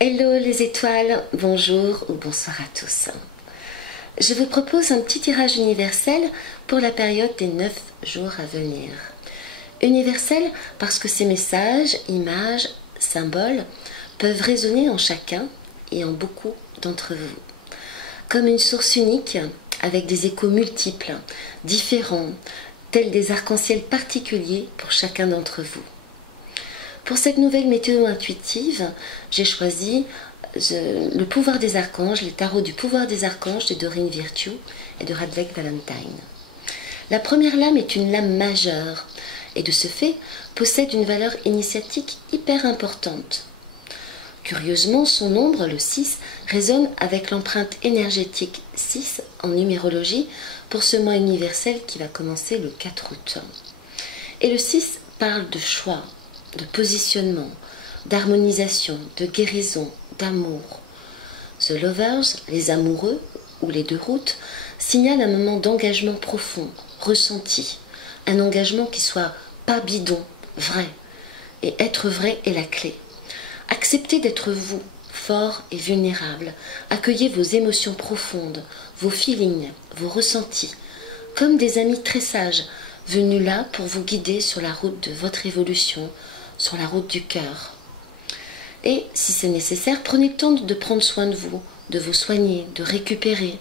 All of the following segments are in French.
Hello les étoiles, bonjour ou bonsoir à tous. Je vous propose un petit tirage universel pour la période des 9 jours à venir. Universel parce que ces messages, images, symboles peuvent résonner en chacun et en beaucoup d'entre vous. Comme une source unique avec des échos multiples, différents, tels des arcs-en-ciel particuliers pour chacun d'entre vous. Pour cette nouvelle météo intuitive, j'ai choisi le pouvoir des archanges, les tarots du pouvoir des archanges de Doreen Virtue et de Radleigh Valentine. La première lame est une lame majeure et de ce fait possède une valeur initiatique hyper importante. Curieusement, son nombre, le 6, résonne avec l'empreinte énergétique 6 en numérologie pour ce mois universel qui va commencer le 4 août. Et le 6 parle de choix, de positionnement, d'harmonisation, de guérison, d'amour. The Lovers, les amoureux ou les deux routes, signalent un moment d'engagement profond, ressenti, un engagement qui soit pas bidon, vrai. Et être vrai est la clé. Acceptez d'être vous, fort et vulnérable. Accueillez vos émotions profondes, vos feelings, vos ressentis, comme des amis très sages, venus là pour vous guider sur la route de votre évolution, sur la route du cœur. Et, si c'est nécessaire, prenez le temps de prendre soin de vous soigner, de récupérer,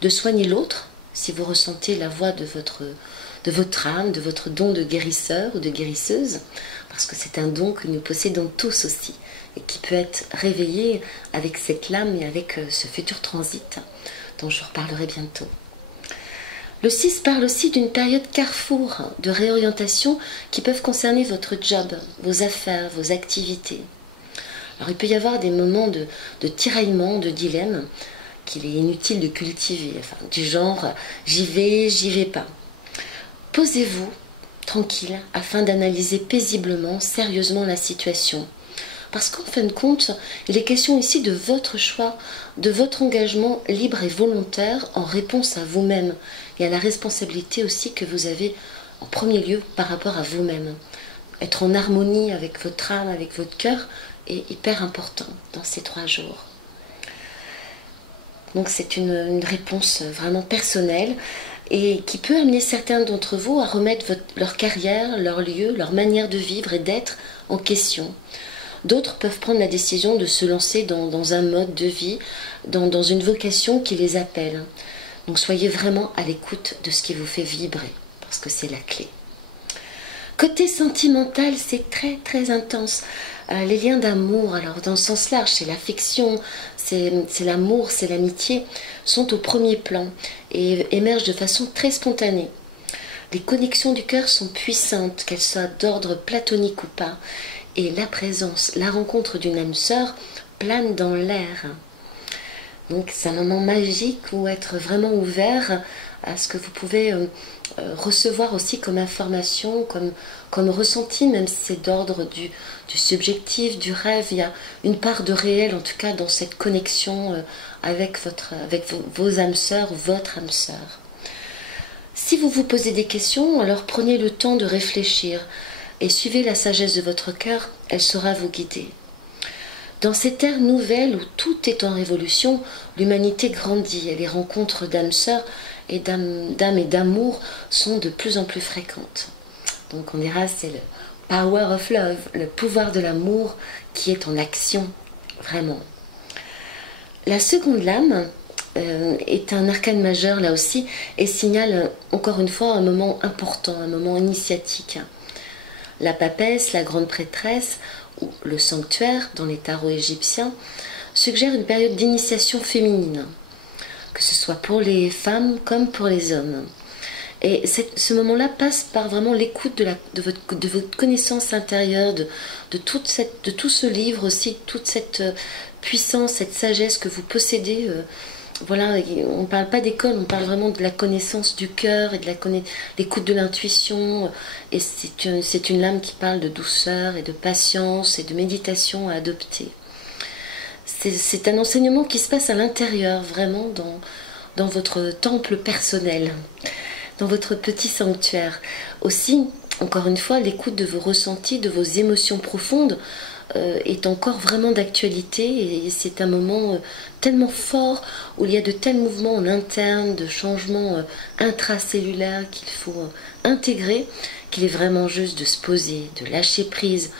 de soigner l'autre, si vous ressentez la voix de votre âme, de votre don de guérisseur ou de guérisseuse, parce que c'est un don que nous possédons tous aussi, et qui peut être réveillé avec cette lame et avec ce futur transit, dont je reparlerai bientôt. Le 6 parle aussi d'une période carrefour de réorientation qui peuvent concerner votre job, vos affaires, vos activités. Alors il peut y avoir des moments de tiraillement, de dilemme qu'il est inutile de cultiver, du genre j'y vais pas. Posez-vous tranquille afin d'analyser paisiblement, sérieusement la situation. Parce qu'en fin de compte, il est question ici de votre choix, de votre engagement libre et volontaire en réponse à vous-même et à la responsabilité aussi que vous avez en premier lieu par rapport à vous-même. Être en harmonie avec votre âme, avec votre cœur est hyper important dans ces 3 jours. Donc c'est une réponse vraiment personnelle et qui peut amener certains d'entre vous à remettre leur carrière, leur lieu, leur manière de vivre et d'être en question. D'autres peuvent prendre la décision de se lancer dans un mode de vie, dans une vocation qui les appelle. Donc soyez vraiment à l'écoute de ce qui vous fait vibrer, parce que c'est la clé. Côté sentimental, c'est très très intense. Les liens d'amour, alors dans le sens large, c'est l'affection, c'est l'amour, c'est l'amitié, sont au premier plan et émergent de façon très spontanée. Les connexions du cœur sont puissantes, qu'elles soient d'ordre platonique ou pas. Et la présence, la rencontre d'une âme sœur plane dans l'air. Donc c'est un moment magique où être vraiment ouvert à ce que vous pouvez recevoir aussi comme information, comme ressenti, même si c'est d'ordre du subjectif, du rêve. Il y a une part de réel en tout cas dans cette connexion avec vos âmes sœurs, votre âme sœur. Si vous vous posez des questions, alors prenez le temps de réfléchir et suivez la sagesse de votre cœur, elle saura vous guider. Dans cette ère nouvelle où tout est en révolution, l'humanité grandit et les rencontres d'âmes sœurs et d'âmes et d'amour sont de plus en plus fréquentes. Donc on dira c'est le power of love, le pouvoir de l'amour qui est en action, vraiment. La seconde lame est un arcane majeur là aussi et signale encore une fois un moment important, un moment initiatique. La papesse, la grande prêtresse ou le sanctuaire dans les tarots égyptiens suggère une période d'initiation féminine, que ce soit pour les femmes comme pour les hommes. Et ce moment-là passe par vraiment l'écoute de votre connaissance intérieure, de tout ce livre aussi, toute cette puissance, cette sagesse que vous possédez. Voilà, on ne parle pas d'école, on parle vraiment de la connaissance du cœur et de l'écoute de l'intuition. Et c'est une lame qui parle de douceur et de patience et de méditation à adopter. C'est un enseignement qui se passe à l'intérieur, vraiment dans votre temple personnel, dans votre petit sanctuaire. Aussi, encore une fois, l'écoute de vos ressentis, de vos émotions profondes est encore vraiment d'actualité et c'est un moment tellement fort où il y a de tels mouvements en interne, de changements intracellulaires qu'il faut intégrer, qu'il est vraiment juste de se poser, de lâcher prise,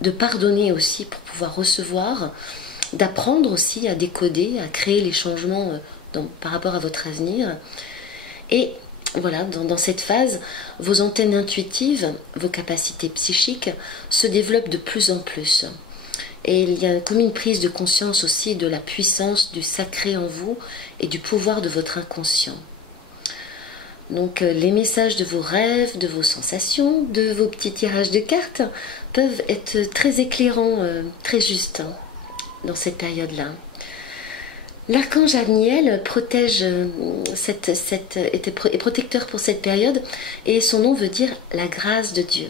de pardonner aussi pour pouvoir recevoir, d'apprendre aussi à décoder, à créer les changements par rapport à votre avenir. Et voilà, dans cette phase, vos antennes intuitives, vos capacités psychiques se développent de plus en plus. Et il y a comme une prise de conscience aussi de la puissance du sacré en vous et du pouvoir de votre inconscient. Donc les messages de vos rêves, de vos sensations, de vos petits tirages de cartes peuvent être très éclairants, très justes dans cette période-là. L'archange Aniel protège est protecteur pour cette période et son nom veut dire la grâce de Dieu.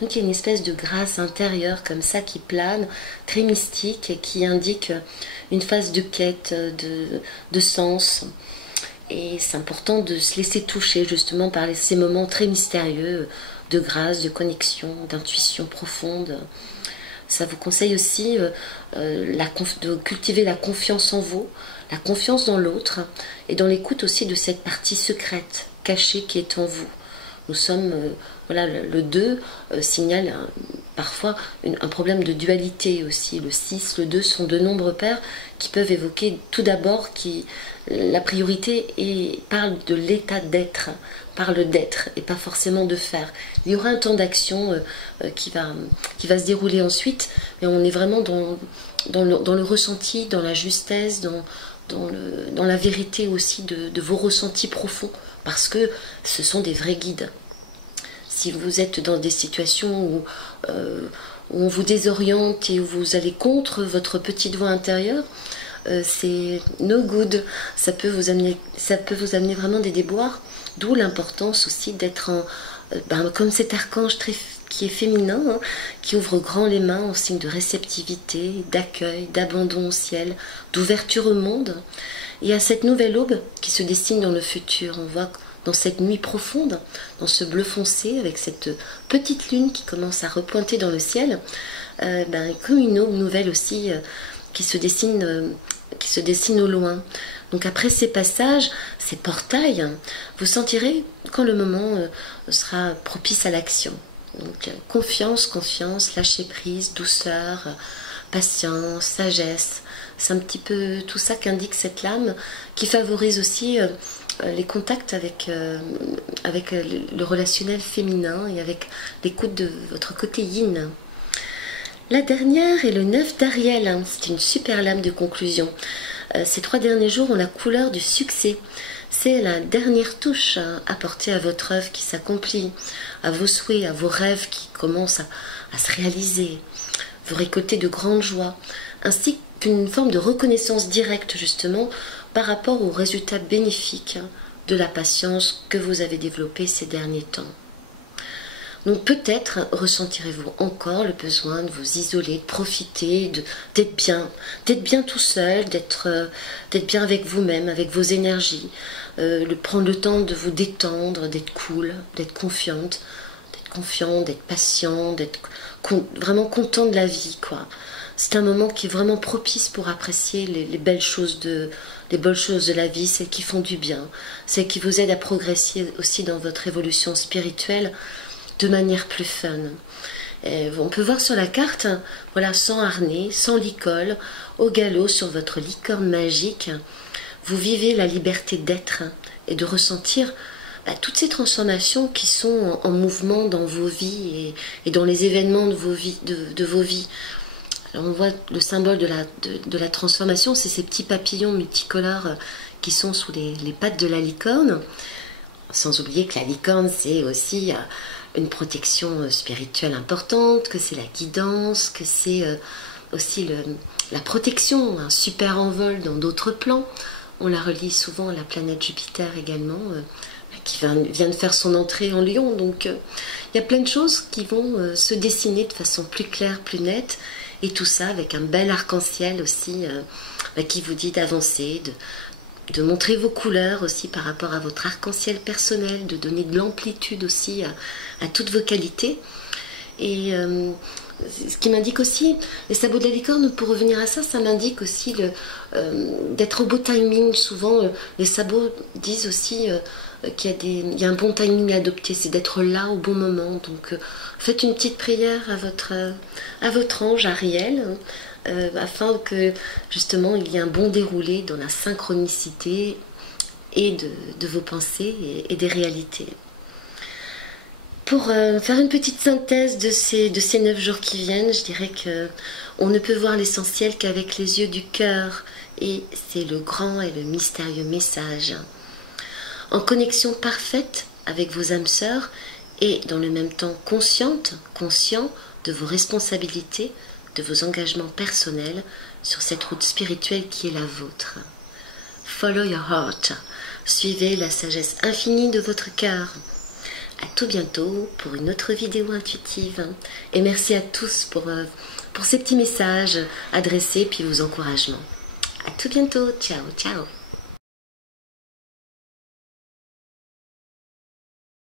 Donc il y a une espèce de grâce intérieure comme ça qui plane, très mystique et qui indique une phase de quête, de sens. Et c'est important de se laisser toucher justement par ces moments très mystérieux de grâce, de connexion, d'intuition profonde. Ça vous conseille aussi de cultiver la confiance en vous, la confiance dans l'autre et dans l'écoute aussi de cette partie secrète, cachée qui est en vous. Nous sommes, voilà, le 2 signale parfois un problème de dualité aussi. Le 6, le 2 sont deux nombres pairs qui peuvent évoquer tout d'abord la priorité parle de l'état d'être, parle d'être et pas forcément de faire. Il y aura un temps d'action qui va se dérouler ensuite, mais on est vraiment dans le ressenti, dans la justesse, dans la vérité aussi de vos ressentis profonds, parce que ce sont des vrais guides. Si vous êtes dans des situations où on vous désoriente et où vous allez contre votre petite voix intérieure, c'est no good. Ça peut vous amener vraiment des déboires, d'où l'importance aussi d'être comme cet archange qui est féminin, hein, qui ouvre grand les mains en signe de réceptivité, d'accueil, d'abandon au ciel, d'ouverture au monde. Et à cette nouvelle aube qui se dessine dans le futur, on voit dans cette nuit profonde, dans ce bleu foncé, avec cette petite lune qui commence à repointer dans le ciel, comme une aube nouvelle aussi qui se dessine au loin. Donc après ces passages, ces portails, vous sentirez quand le moment sera propice à l'action. Donc confiance, lâcher prise, douceur, patience, sagesse. C'est un petit peu tout ça qu'indique cette lame qui favorise aussi les contacts avec le relationnel féminin et avec l'écoute de votre côté yin. La dernière est le 9 d'Ariel, c'est une super lame de conclusion. Ces 3 derniers jours ont la couleur du succès. C'est la dernière touche apportée à votre œuvre qui s'accomplit, à vos souhaits, à vos rêves qui commencent à se réaliser. Vous récoltez de grandes joies, ainsi qu'une forme de reconnaissance directe justement par rapport aux résultats bénéfiques de la patience que vous avez développée ces derniers temps. Donc peut-être ressentirez-vous encore le besoin de vous isoler, de profiter, d'être bien tout seul, d'être bien avec vous-même, avec vos énergies, de prendre le temps de vous détendre, d'être cool, d'être confiante, d'être confiant, d'être patient, d'être vraiment content de la vie, quoi. C'est un moment qui est vraiment propice pour apprécier les belles choses de la vie, celles qui font du bien, celles qui vous aident à progresser aussi dans votre évolution spirituelle de manière plus fun. Et on peut voir sur la carte, voilà, sans harnais, sans licol, au galop sur votre licorne magique, vous vivez la liberté d'être et de ressentir toutes ces transformations qui sont en mouvement dans vos vies et dans les événements de vos vies. Alors on voit le symbole de la transformation, c'est ces petits papillons multicolores qui sont sous les pattes de la licorne. Sans oublier que la licorne, c'est aussi une protection spirituelle importante, que c'est la guidance, que c'est aussi la protection, un super envol dans d'autres plans. On la relie souvent à la planète Jupiter également, qui vient de faire son entrée en Lion. Donc il y a plein de choses qui vont se dessiner de façon plus claire, plus nette, et tout ça avec un bel arc-en-ciel aussi qui vous dit d'avancer, de montrer vos couleurs aussi par rapport à votre arc-en-ciel personnel, de donner de l'amplitude aussi à toutes vos qualités. Et Ce qui m'indique aussi, les sabots de la licorne, pour revenir à ça, ça m'indique aussi d'être au beau timing. Souvent, les sabots disent aussi qu'il y a un bon timing à adopter, c'est d'être là au bon moment. Donc, faites une petite prière à votre ange Ariel, afin que justement il y ait un bon déroulé dans la synchronicité et de vos pensées et des réalités. Pour faire une petite synthèse de ces 9 jours qui viennent, je dirais que on ne peut voir l'essentiel qu'avec les yeux du cœur, et c'est le grand et le mystérieux message. En connexion parfaite avec vos âmes sœurs et dans le même temps conscient de vos responsabilités, de vos engagements personnels sur cette route spirituelle qui est la vôtre. Follow your heart. Suivez la sagesse infinie de votre cœur. À tout bientôt pour une autre vidéo intuitive. Et merci à tous pour ces petits messages adressés puis vos encouragements. À tout bientôt. Ciao, ciao.